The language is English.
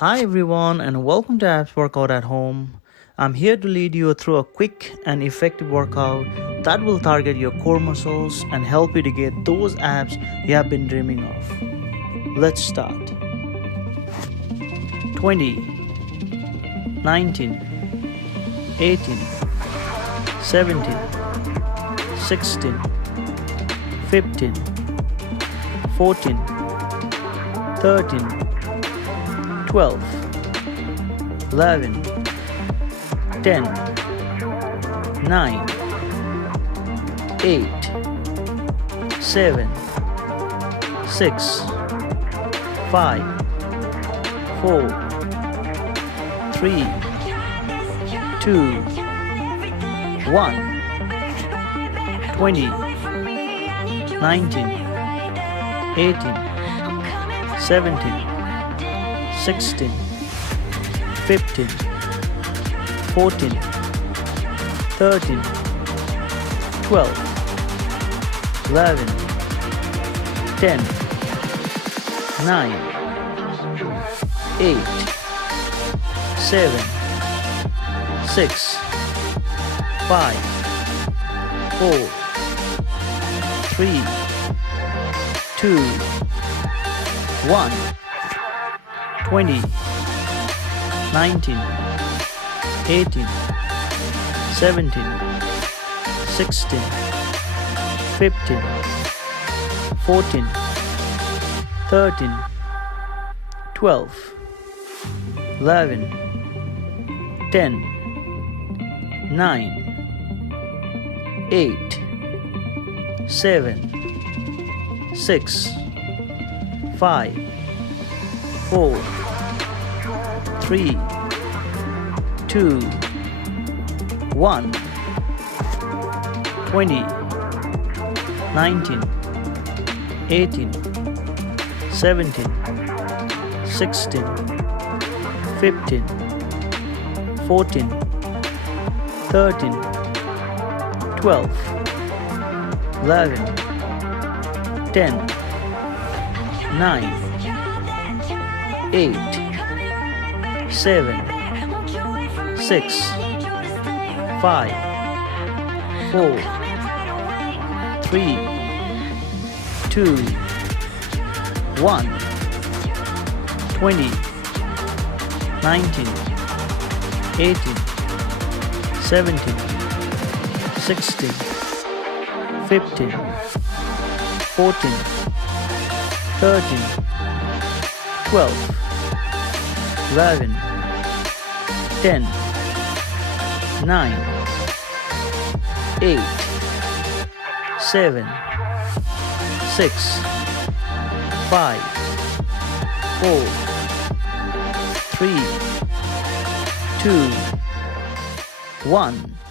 Hi everyone and welcome to Abs Workout at Home. I'm here to lead you through a quick and effective workout that will target your core muscles and help you to get those abs you have been dreaming of. Let's start. 20, 19, 18, 17, 16, 15, 14, 13, 12, 11, 10, 9, 8, 7, 6, 5, 4, 3, 2, 1, 20, 19, 18, 17, 16, 15, 14, 13, 12, 11, 10, 9, 8, 7, 6, 5, 4, 3, 2, 1. 20, 19, 18, 17, 16, 15, 14, 13, 12, 11, 10, 9, 8, 7, 6, 5, 4, 3, 2, 1, 20, 19, 18, 17, 16, 15, 14, 13, 12, 11, 10, 9, 8, 7, 6, 5, 4, 3, 2, 1, 20, 19, 18, 17, 16, 15, 14, 13, 12, 11, 10, 9, 8, 7, 6, 5, 4, 3, 2, 1.